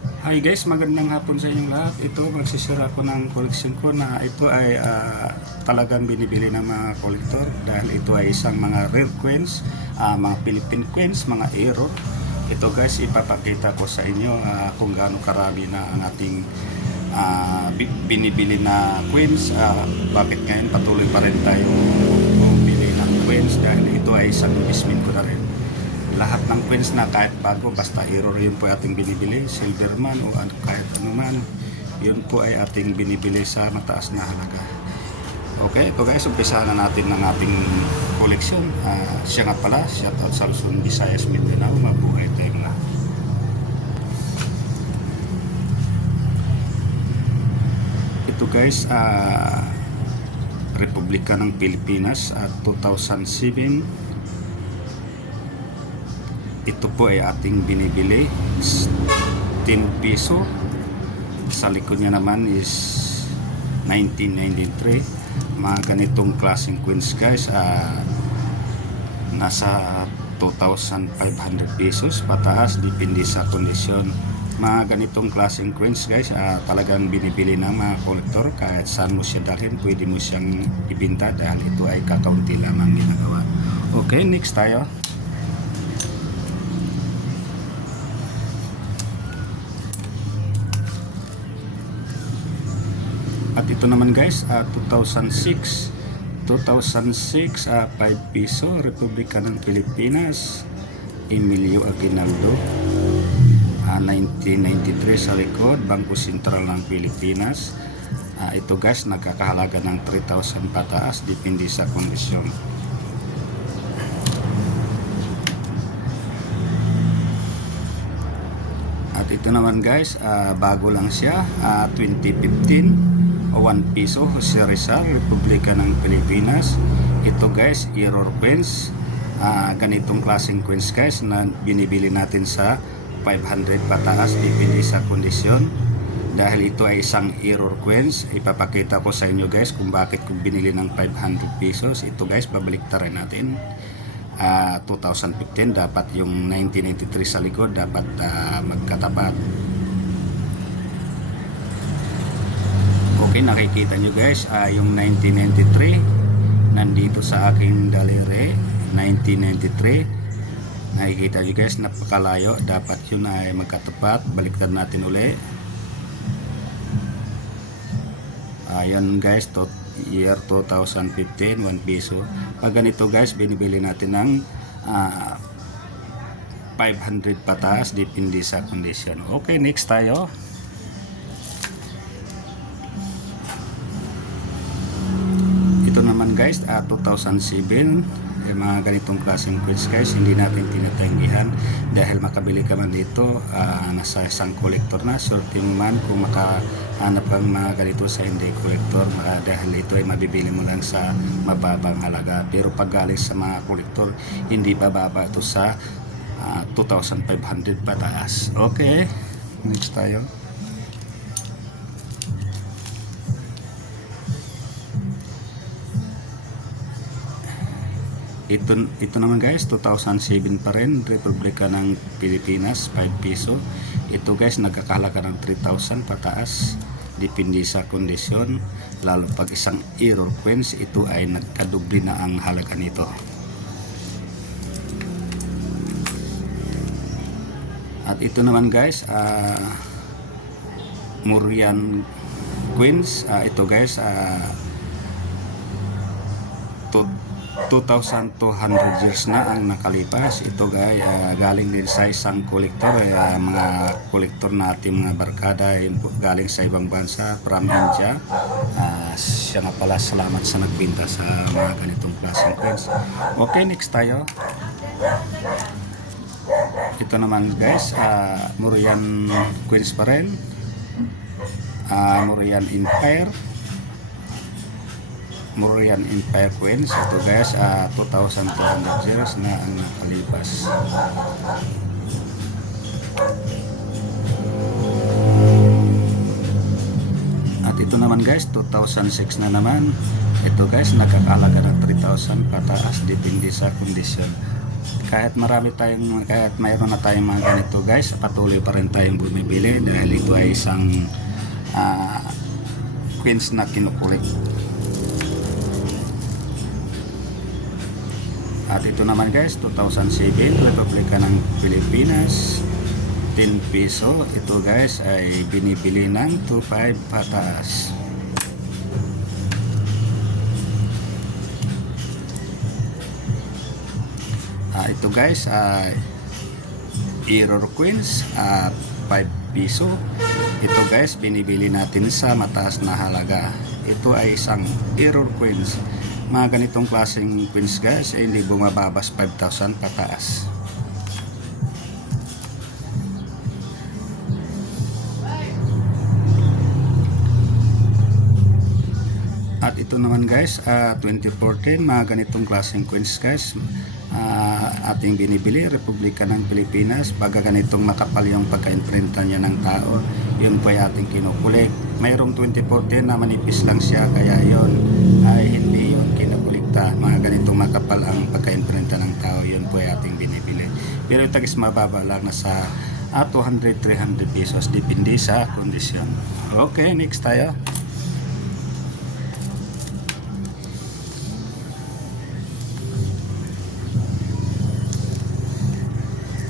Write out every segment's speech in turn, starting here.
Hi guys, magandang hapon sa inyong lahat. Ito, magsisira ako ng collection ko na ito ay talagang binibili ng mga collector dahil ito ay isang mga rare coins, mga Philippine coins, mga error. Ito guys, ipapakita ko sa inyo kung gaano karami na ang ating binibili na coins. Bakit ngayon patuloy pa rin tayo bumili ng coins dahil ito ay isang investment ko na rin. Lahat ng coins na kahit bago, basta error, yun po ating binibili, silver man o kahit ano man, yun po ay ating binibili sa mataas na halaga. Okay, ito guys, umpisa na natin ng ating collection. Siya nga pala, shout out sa Luzon, Visayas, Mindanao, mabuhay tayong lahat. Ito guys, Republika ng Pilipinas at 2007. Ito po ay ating binibili 10 piso. Sa likod niya naman is 1993. Mga ganitong klaseng coins guys, nasa 2,500 pesos pataas, depende sa kondisyon. Mga ganitong klaseng coins guys, talagang binibili ng mga kolektor. Kahit saan mo siya dalhin, pwede mo siyang ibinta dahil ito ay kakaunti lamang ginagawa. Okay, next tayo. At ito naman guys, 2006, 5 piso, Republika ng Pilipinas, Emilio Aguinaldo. 1993 sa likod, Bangko Sentral ng Pilipinas. Ito guys, nagkakahalaga ng 3,000 pataas, depende sa kondisyon. At ito naman guys, bago lang siya, 2015. 1 piso, Jose Rizal, Republika ng Pilipinas. Ito guys, error coins. Ganitong klaseng coins guys na binibili natin sa 500 pataas, depende sa kondisyon. Dahil ito ay isang error coins, ipapakita ko sa inyo guys kung bakit ko binili ng 500 pesos. Ito guys, babalik tayo natin. 2015, dapat yung 1993 sa likod, dapat magkatapat. Okay, nakikita nyo guys, yung 1993 nandito sa aking daliri. 1993, nakikita nyo guys, napakalayo, dapat yun ay magkatapat. Baliktad natin uli. Ayan guys, year 2015, 1 piso. Pag ganito guys, binibili natin ng 500 pataas, depende sa kondisyon. Okay, next tayo. Ito naman guys, 2007. Mga ganitong klaseng coins guys, hindi natin tinatanggihan dahil makabili ka man dito, nasa isang collector na. Swerte mo man kung makahanap kang mga ganito sa hindi collector, dahil ito ay mabibili mo lang sa mababang halaga. Pero pag galing sa mga collector, hindi bababa ito sa 2,500 pataas. Okay, next tayo. Ito naman guys, 2007 pa rin, Republika ng Pilipinas, 5 piso. Ito guys, nagkakahalaga ng 3,000 pataas, depende sa kondisyon. Lalo pag isang error coins, ito ay nagkadubli na ang halaga nito. At ito naman guys, Murian coins. Ito guys, 2,200 years na ang nakalipas. Ito guys, galing din sa isang kolektor, mga kolektor natin, mga barkada, galing sa ibang bansa, from India. Siya nga pala, salamat sa nagbinta sa mga ganitong klaseng coins. Okay, next tayo. Ito naman guys, Murian coins pa rin, Murian Empire coins. Ito guys, 2,200 years na ang nakalipas. At ito naman guys, 2006 na naman. Ito guys, nakakalaga ng 3,000 pataas, depende sa kondisyon. kahit mayroon na tayong mga ganito guys, patuloy pa rin tayong bumibili dahil ito ay isang queens na kinukulik. At ito naman guys, 2007 Republika ng Pilipinas, 10 piso. Ito guys ay binibili ng 2.5 pataas. Ito guys ay error coins at 5 piso. Ito guys binibili natin sa mataas na halaga. Ito ay isang error coins. Mga ganitong klaseng coins guys ay hindi bumababas 5,000 pataas. At ito naman guys, 2014, mga ganitong klaseng coins guys, ating binibili, Republika ng Pilipinas. Pagka ganitong makapal yung pagka-imprinta niya ng tao, yun po ay ating kinukulik. Mayroong 2014 na manipis lang siya, kaya yun ay hindi yun kinukulikta. Mga ganitong makapal ang pagka-imprinta ng tao, yun po ay ating binibili. Pero ito guys, mababa lang na sa 200-300 pesos, depende sa kondisyon. Okay, next tayo.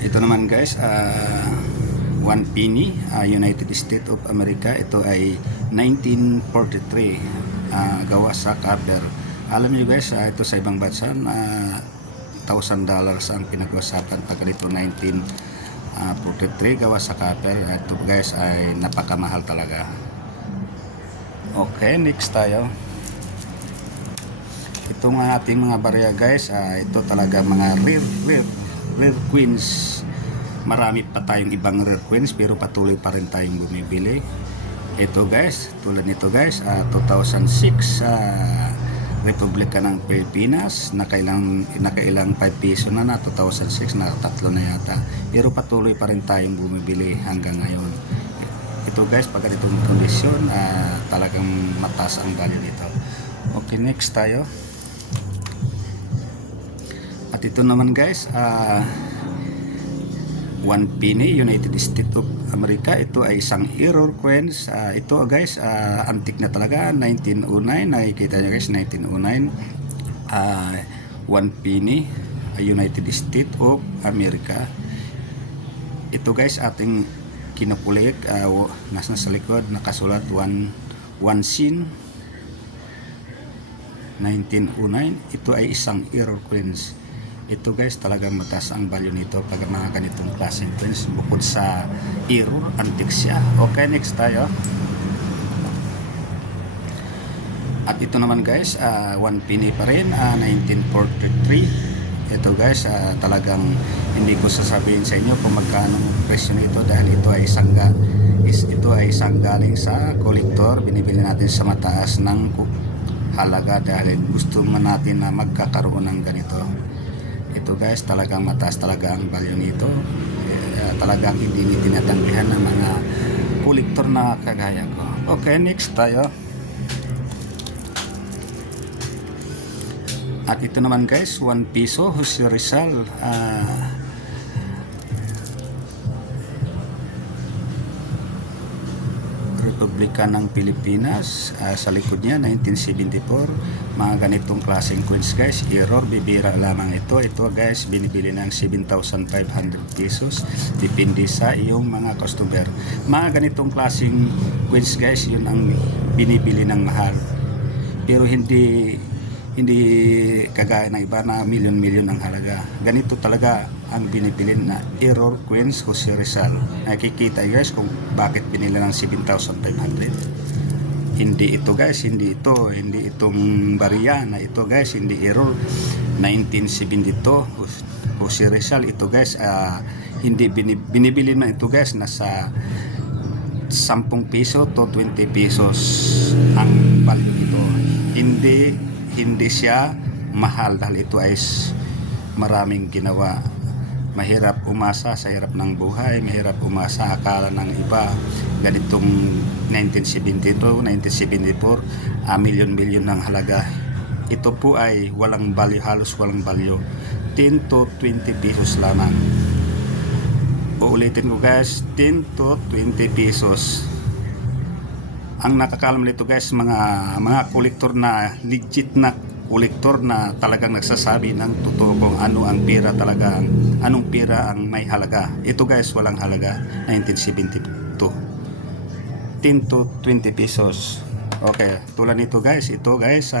Ito naman guys, 1 penny, United States of America. Ito ay 1943, gawa sa copper. Alam niyo guys, ito sa ibang bansa, $1,000 ang pinag-usapan pag ito 1943, gawa sa copper. Ito guys ay napakamahal talaga. Okay, next tayo. Itong ating mga barya guys, ito talaga mga rare queens. Marami pa tayong ibang rare queens pero patuloy pa rin tayong bumibili. Ito guys, tulad nito guys, 2006 Republika ng Pilipinas, nakailang 5 piso na 2006, na tatlo na yata, pero patuloy pa rin tayong bumibili hanggang ngayon. Ito guys, pag ganitong kondisyon, talagang mataas ang value nito. Okay, next tayo. At ito naman guys, 1 penny, United States of America. Ito ay isang error coins. Ito guys, antique na talaga, 1909. Nakikita nyo guys, 1909. 1 penny, United States of America. Ito guys, ating kinukulik. Nasa sa likod, nakasulat 1 sin 1909. Ito ay isang error coins. Ito guys, talagang mataas ang value nito pag mga ganitong klaseng coins. Bukod sa error, antique siya. Okay, next tayo. At ito naman guys, 1 penny pa rin, 1943. Ito guys, talagang hindi ko sasabihin sa inyo kung magkano presyo nito dahil ito ay isang galing sa kolektor. Binibili natin sa mataas ng halaga dahil gusto man natin na magkakaroon ng ganito. Ito guys, talagang mataas talaga ang value nito. Talagang hindi tinatanggihan ng mga kolektor na kagaya ko. Okay, next tayo. At ito naman guys, 1 piso, Jose Rizal. Republika ng Pilipinas. Sa likod niya, 1974. Mga ganitong klaseng coins guys, error, bibira lamang ito. Ito guys, binibili ng 7,500 pesos. Depende sa iyong mga customer. Mga ganitong klaseng coins guys, yun ang binibili ng mahal. Pero hindi kagaya ng iba na milyon-milyon ang halaga. Ganito talaga ang binibili na error coins Jose Rizal. Nakikita guys kung bakit binili ng 7,500. Hindi ito guys, hindi itong barya na ito guys, hindi error. 1972 Jose Rizal. Ito guys, hindi binibili na ito guys, nasa 10 piso to 20 pesos ang value nito. Hindi siya mahal dahil ito ay maraming ginawa. Mahirap umasa sa hirap ng buhay, mahirap umasa akala ng iba ganitong 1972, 1974, milyon-milyon ng halaga. Ito po ay walang value, halos walang value 10 to 20 pesos lamang. Uulitin ko guys, 10 to 20 pesos. Ang nakakalam nito guys, mga kolektor na legit na kolektor na talagang nagsasabi ng totoo kung ano ang pera talaga, anong pera ang may halaga. Ito guys, walang halaga. 1972, 10 to 20 pesos. Okay, tulad nito guys, ito guys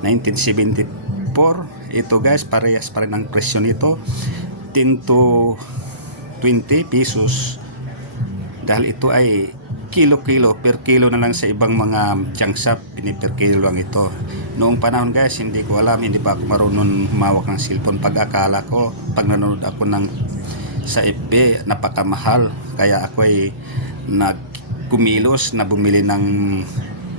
1974, ito guys parehas pa rin ang presyo nito, 10 to 20 pesos, dahil ito ay kilo-kilo, per kilo na lang sa ibang mga junk shop, per kilo lang ito. Noong panahon guys, hindi ko alam, hindi pa ako marunong humawak ng cellphone. Pag-akala ko, pag nanonood ako sa FB, napakamahal, kaya ako ay nagkumilos na bumili ng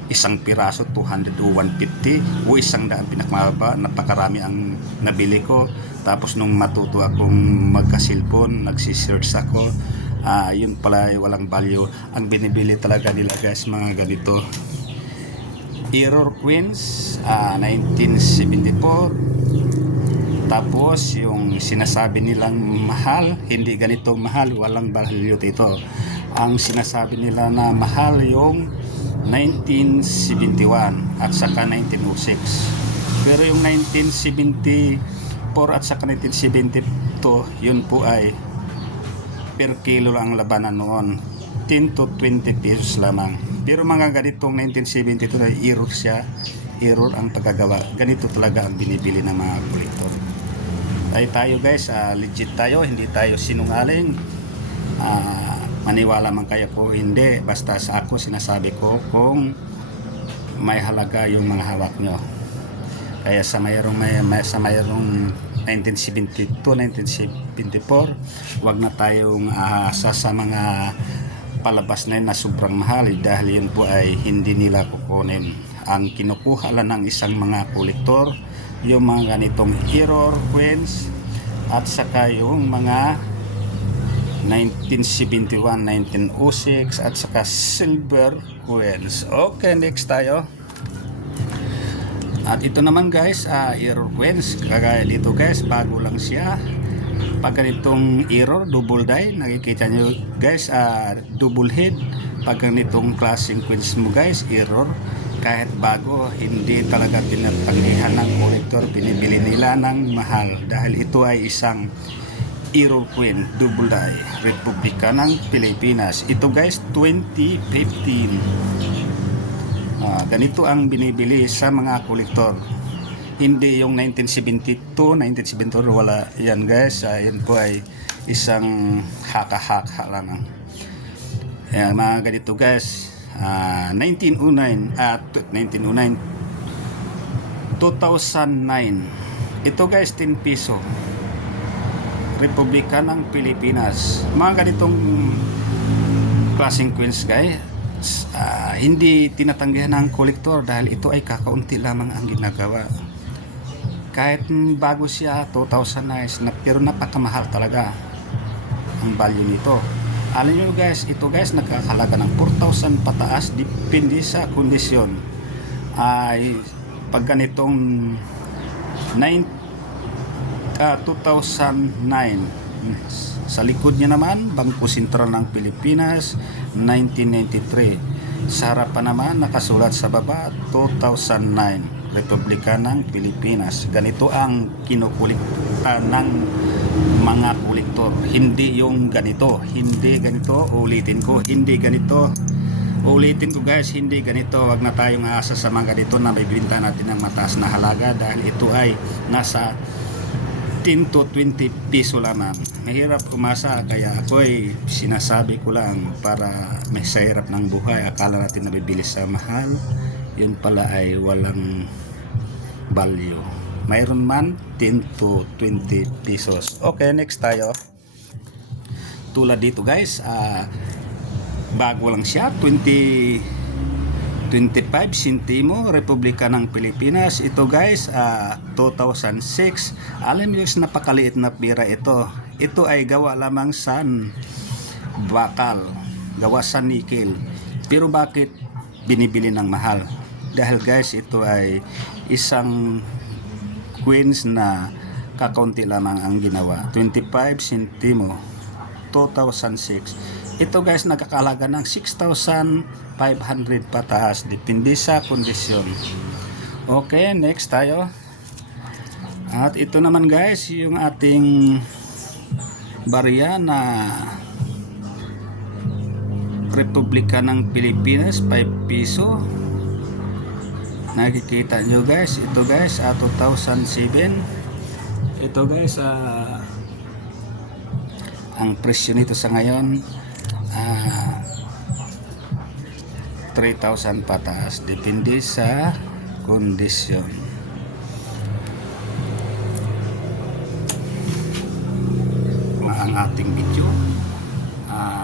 isang piraso, 200 o 150 o 100, pinakamababa. Napakarami ang nabili ko. Tapos nung matuto akong magka-cellphone, nagsisearch ako, yun pala ay walang value. Ang binibili talaga nila guys, mga ganito Error Queens 1974. Tapos yung sinasabi nilang mahal, hindi ganito mahal, walang value dito. Ang sinasabi nila na mahal yung 1971 at saka 1906. Pero yung 1974 at saka 1972, yun po ay per kilo lang ang labanan noon, 10 to 20 pesos lamang. Pero mga ganitong 1972 na error siya, error ang pagkagawa. Ganito talaga ang binibili ng mga kolektor. Tayo guys, legit tayo, hindi tayo sinungaling. Maniwala man kayo ko hindi, basta sa ako sinasabi ko kung may halaga yung mga hawak nyo. Kaya sa mayroong 1972, 1974, wag na tayong asa sa mga palabas na yun na sobrang mahal, dahil yun po ay hindi nila kukunin. Ang kinukuha lang ng isang mga kolektor, yung mga ganitong Error Queens at saka yung mga 1971, 1906 at saka Silver Queens. Okay, next tayo. At ito naman guys, Error Queens, kagaya dito guys, bago lang siya. Pag ganitong error, double die, nakikita nyo guys, double head. Pag ganitong klaseng queens mo guys, error, kahit bago, hindi talaga tinatanggihan ng kolektor, binibili nila ng mahal, dahil ito ay isang Error Queen, double die, Republika ng Pilipinas. Ito guys, 2015. Ganito ang binibili sa mga kolektor, hindi yung 1972, 1974, wala yan guys. Yan po ay isang haka-haka lang. Mga ganito guys, 1909 at 1909, 2009, ito guys 10 piso, Republika ng Pilipinas. Mga ganitong klaseng queens guys, hindi tinatanggihan ng kolektor, dahil ito ay kakaunti lamang ang ginagawa. Kahit bago siya 2009 pero napakamahal talaga ang value nito. Alam nyo guys, ito guys nakakalaga ng 4,000 pataas, depende sa kondisyon. Ay pag ganitong 2009, sa likod niya naman, Bangko Sentral ng Pilipinas, 1993. Sa harapan naman, nakasulat sa baba, 2009, Republika ng Pilipinas. Ganito ang kinukulikta ng mga kolektor. Hindi yung ganito. Hindi ganito. Ulitin ko, hindi ganito. Ulitin ko guys, hindi ganito. Wag na tayong aasa sa mga ganito na may bibenta natin ng mataas na halaga, dahil ito ay nasa 10 to 20 piso lamang. Mahirap umasa, kaya ako ay sinasabi ko lang para may sa hirap ng buhay. Akala natin nabibili sa mahal, yun pala ay walang value. Mayroon man 10 to 20 pesos. Okay, next tayo. Tulad dito guys, bago lang siya, 25 sentimo, Republika ng Pilipinas. Ito guys, 2006. Alam niyo, napakaliit na pira ito. Ito ay gawa lamang sa bakal, gawa sa nickel. Pero bakit binibili ng mahal? Dahil guys, ito ay isang queens na kakaunti lamang ang ginawa. 25 sentimo 2006. Ito guys, nagkakalaga ng 6,500 pataas, depende sa kondisyon. Okay, next tayo. At ito naman guys, yung ating barya na Republika ng Pilipinas, 5 piso. Nakikita nyo guys, ito guys, 2007. Ito guys, ang presyo nito sa ngayon 3,000 pataas, depende sa kondisyon. Ang ating video,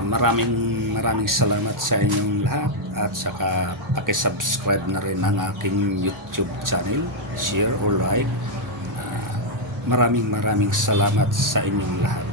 maraming salamat sa inyong lahat, at saka paki-subscribe na rin ang aking YouTube channel, share or like. Maraming salamat sa inyong lahat.